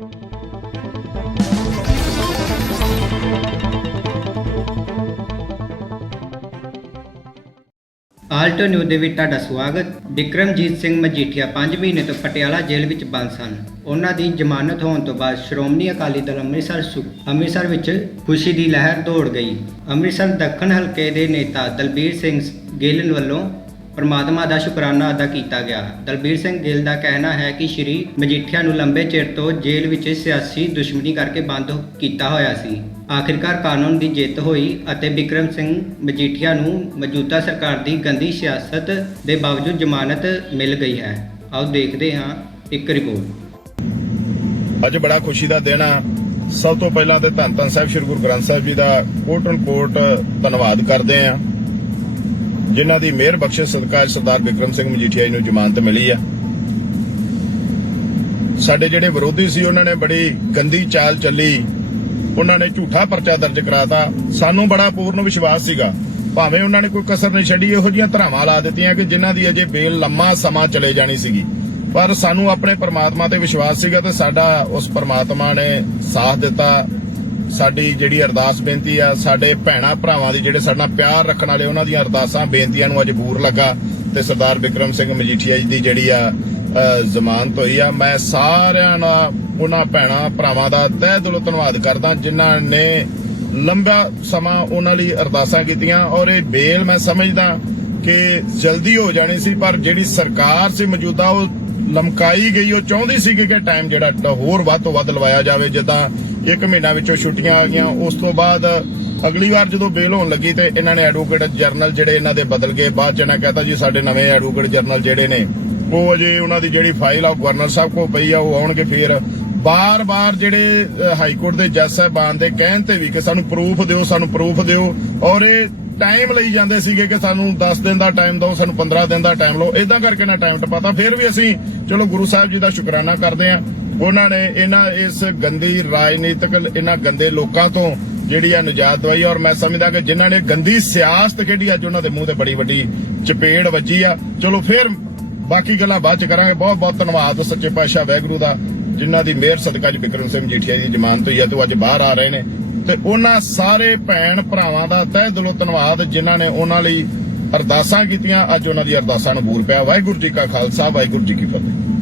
Alto news ਦੇ ਵਿੱਚ ਤੁਹਾਡਾ ਸਵਾਗਤ। ਵਿਕਰਮਜੀਤ ਸਿੰਘ ਮਜੀਠੀਆ 5 ਮਹੀਨੇ ਤੋਂ ਪਟਿਆਲਾ ਜੇਲ੍ਹ ਵਿੱਚ ਬੰਦ ਸਨ। ਉਹਨਾਂ ਦੀ ਜ਼ਮਾਨਤ ਹੋਣ ਤੋਂ ਬਾਅਦ ਸ਼੍ਰੋਮਣੀ ਅਕਾਲੀ ਦਲ ਅੰਮ੍ਰਿਤਸਰ ਅੰਮ੍ਰਿਤਸਰ ਵਿੱਚ ਖੁਸ਼ੀ ਦੀ ਲਹਿਰ ਦੌੜ ਗਈ। ਅੰਮ੍ਰਿਤਸਰ ਦੱਖਣ ਹਲਕੇ ਦੇ ਨੇਤਾ ਦਲਬੀਰ ਸਿੰਘ ਗਿੱਲ ਵੱਲੋਂ ਪਰਮਾਤਮਾ ਦਾ ਸ਼ੁਕਰਾਨਾ ਅਦਾ ਕੀਤਾ ਗਿਆ। ਦਲਬੀਰ ਸਿੰਘ ਗਿੱਲ ਦਾ ਕਹਿਣਾ ਹੈ ਕਿ ਸ਼੍ਰੀ ਮਜੀਠੀਆ ਨੂੰ ਲੰਬੇ ਚਿਰ ਤੋਂ ਜੇਲ੍ਹ ਵਿੱਚ ਸਿਆਸੀ ਦੁਸ਼ਮਣੀ ਕਰਕੇ ਬੰਦ ਕੀਤਾ ਹੋਇਆ ਸੀ। ਆਖਿਰਕਾਰ ਕਾਨੂੰਨ ਦੀ ਜਿੱਤ ਹੋਈ ਅਤੇ ਵਿਕਰਮ ਸਿੰਘ ਮਜੀਠੀਆ ਨੂੰ ਮੌਜੂਦਾ ਸਰਕਾਰ ਦੀ ਗੰਦੀ ਸਿਆਸਤ ਦੇ ਬਾਵਜੂਦ ਜ਼ਮਾਨਤ ਮਿਲ ਗਈ ਹੈ। ਆਓ ਦੇਖਦੇ ਹਾਂ ਇੱਕ ਰਿਪੋਰਟ। ਅੱਜ ਬੜਾ ਖੁਸ਼ੀ ਦਾ ਦਿਨ ਆ। ਸਭ ਤੋਂ ਪਹਿਲਾਂ ਤੇ ਧੰਨ ਧੰਨ ਸਾਹਿਬ, ਸ੍ਰੀ ਗੁਰੂ ਗ੍ਰੰਥ ਸਾਹਿਬ ਜੀ ਦਾ ਕੋਟਨ ਕੋਟ ਧੰਨਵਾਦ ਕਰਦੇ ਆ ਜਿਨ੍ਹਾਂ ਦੀ ਮਿਹਰ ਬਖਸ਼ਿਸ਼ ਸਦਕਾ ਸਰਦਾਰ ਵਿਕਰਮ ਸਿੰਘ ਮਜੀਠੀਆ ਜੀ ਨੂੰ ਜ਼ਮਾਨਤ ਮਿਲੀ ਆ। ਸਾਡੇ ਜਿਹੜੇ ਵਿਰੋਧੀ ਸੀ, ਉਹਨਾਂ ਨੇ ਬੜੀ ਗੰਦੀ ਚਾਲ ਚੱਲੀ। ਉਹਨਾਂ ਨੇ ਝੂਠਾ ਪਰਚਾ ਦਰਜ ਕਰਾਤਾ। ਸਾਨੂੰ ਬੜਾ ਪੂਰਨ ਵਿਸ਼ਵਾਸ ਸੀਗਾ। ਭਾਵੇਂ ਉਹਨਾਂ ਨੇ ਕੋਈ ਕਸਰ ਨਹੀਂ ਛੱਡੀ, ਇਹੋ ਜਿਹੀਆਂ ਧਰਾਵਾਂ ਲਾ ਦਿੱਤੀਆਂ ਕਿ ਜਿਨ੍ਹਾਂ ਦੀ ਅਜੇ ਬੇਲ ਲੰਮਾ ਸਮਾਂ ਚਲੇ ਜਾਣੀ ਸੀਗੀ। ਪਰ ਸਾਨੂੰ ਆਪਣੇ ਪਰਮਾਤਮਾ ਤੇ ਵਿਸ਼ਵਾਸ ਸੀਗਾ ਤੇ ਸਾਡਾ ਉਸ ਪਰਮਾਤਮਾ ਨੇ ਸਾਥ ਦਿੱਤਾ। ਸਾਡੀ ਜਿਹੜੀ ਅਰਦਾਸ ਬੇਨਤੀ ਆ, ਸਾਡੇ ਭੈਣਾ ਭਰਾਵਾਂ ਦੀ ਜਿਹੜੇ ਸਾਡੇ ਨਾਲ ਪਿਆਰ ਰੱਖਣ ਵਾਲੇ ਉਹਨਾਂ ਦੀਆਂ ਅਰਦਾਸਾਂ, ਬੇਨਤੀਆਂ ਨੂੰ ਅੱਜ ਬੂਰ ਲੱਗਾ ਤੇ ਸਰਦਾਰ ਵਿਕਰਮ ਸਿੰਘ ਮਜੀਠੀਆ ਜੀ ਦੀ ਜਿਹੜੀ ਆ ਜ਼ਮਾਨਤ ਹੋਈ ਆ। ਮੈਂ ਸਾਰਿਆਂ ਦਾ ਉਹਨਾਂ ਭੈਣਾ ਭਰਾਵਾਂ ਦਾ ਤਹਿ ਦਿਲੋਂ ਧੰਨਵਾਦ ਕਰਦਾ, ਜਿਨ੍ਹਾਂ ਨੇ ਲੰਬਾ ਸਮਾਂ ਉਹਨਾਂ ਲਈ ਅਰਦਾਸਾਂ ਕੀਤੀਆਂ। ਔਰ ਇਹ ਬੇਲ ਮੈਂ ਸਮਝਦਾ ਕਿ ਜਲਦੀ ਹੋ ਜਾਣੀ ਸੀ, ਪਰ ਜਿਹੜੀ ਸਰਕਾਰ ਸੀ ਮੌਜੂਦਾ, ਉਹ ਲਮਕਾਈ ਗਈ, ਉਹ ਚਾਹੁੰਦੀ ਸੀ ਕਿ ਟਾਈਮ ਜਿਹੜਾ, ਹੋਰ ਵੱਧ ਤੋਂ ਵੱਧ ਲਵਾਇਆ ਜਾਵੇ, ਜਿੱਦਾਂ ਇੱਕ ਮਹੀਨਾ ਵਿੱਚੋਂ ਛੁੱਟੀਆਂ ਆ ਗਈਆਂ। ਉਸ ਤੋਂ ਬਾਅਦ ਅਗਲੀ ਵਾਰ ਜਦੋਂ ਬੇਲ ਹੋਣ ਲੱਗੀ ਤੇ ਇਹਨਾਂ ਨੇ ਐਡਵੋਕੇਟ ਜਨਰਲ ਜਿਹੜੇ ਇਹਨਾਂ ਦੇ ਬਦਲ ਗਏ। ਬਾਅਦ ਚ ਇਹਨਾਂ ਕਹਤਾ, ਜੀ, ਸਾਡੇ ਨਵੇਂ ਐਡਵੋਕੇਟ ਜਨਰਲ ਜਿਹੜੇ ਨੇ, ਉਹ ਅਜੇ ਉਹਨਾਂ ਦੀ ਜਿਹੜੀ ਫਾਈਲ ਆ ਗਵਰਨਰ ਸਾਹਿਬ ਕੋਲ ਪਈ ਆ, ਉਹ ਆਉਣਗੇ ਫੇਰ। ਬਾਰ-ਬਾਰ ਜਿਹੜੇ ਹਾਈ ਕੋਰਟ ਦੇ ਜੱਜ ਸਾਹਿਬਾਨ ਦੇ ਕਹਿਣ ਤੇ ਵੀ ਕਿ ਸਾਨੂੰ ਪ੍ਰੂਫ ਦਿਓ, ਸਾਨੂੰ ਪ੍ਰੂਫ ਦਿਓ। ਔਰ ਇਹ ਟਾਈਮ ਲਈ ਜਾਂਦੇ ਸੀਗੇ ਕਿ ਸਾਨੂੰ 10 ਦਿਨ ਦਾ ਟਾਈਮ ਦਿਓ, ਸਾਨੂੰ 15 ਦਿਨ ਦਾ ਟਾਈਮ ਲਓ। ਇਦਾਂ ਕਰਕੇ ਨਾ ਟਾਈਮ ਟਪਾਤਾ। ਫਿਰ ਵੀ ਅਸੀਂ, ਚਲੋ ਗੁਰੂ ਸਾਹਿਬ ਜੀ ਦਾ ਸ਼ੁਕਰਾਨਾ ਕਰਦੇ ਆ ਉਹਨਾਂ ਨੇ ਇਹਨਾਂ ਇਸ ਗੰਦੀ ਰਾਜਨੀਤਿਕ, ਇਹਨਾਂ ਗੰਦੇ ਲੋਕਾਂ ਤੋਂ ਜਿਹੜੀ ਆ ਨਿਜਾਤ ਦਵਾਈ, ਔਰ ਮੈਂ ਸਮਝਦਾ ਕਿ ਜਿਨ੍ਹਾਂ ਨੇ ਗੰਦੀ ਸਿਆਸਤ ਖੇਡੀ, ਅੱਜ ਉਹਨਾਂ ਦੇ ਮੂੰਹ ਤੇ ਬੜੀ ਵੱਡੀ ਚਪੇੜ ਵੱਜੀ ਆ। ਚਲੋ ਫਿਰ ਬਾਕੀ ਗੱਲਾਂ ਬਾਅਦ ਚ ਕਰਾਂਗੇ। ਬਹੁਤ ਬਹੁਤ ਧੰਨਵਾਦ ਸੱਚੇ ਪਾਤਸ਼ਾਹ ਵਾਹਿਗੁਰੂ ਦਾ, ਜਿਨ੍ਹਾਂ ਦੀ ਮਿਹਰ ਸਦਕਾ ਜੀ ਬਿਕਰਮ ਸਿੰਘ ਜੀਠੀਆ ਦੀ ਜ਼ਮਾਨਤ ਹੋਈ ਆ ਤੇ ਅੱਜ ਬਾਹਰ ਆ ਰਹੇ ਨੇ। ਤੇ ਉਹਨਾਂ ਸਾਰੇ ਭੈਣ ਭਰਾਵਾਂ ਦਾ ਤਹਿ ਦਿਲੋਂ ਧੰਨਵਾਦ, ਜਿਨ੍ਹਾਂ ਨੇ ਉਹਨਾਂ ਲਈ ਅਰਦਾਸਾਂ ਕੀਤੀਆਂ। ਅੱਜ ਉਹਨਾਂ ਦੀ ਅਰਦਾਸਾਂ ਨੂੰ ਬੂਰ ਪਿਆ। ਵਾਹਿਗੁਰੂ ਜੀ ਕਾ ਖਾਲਸਾ, ਵਾਹਿਗੁਰੂ ਜੀ ਕੀ ਫਤਿਹ।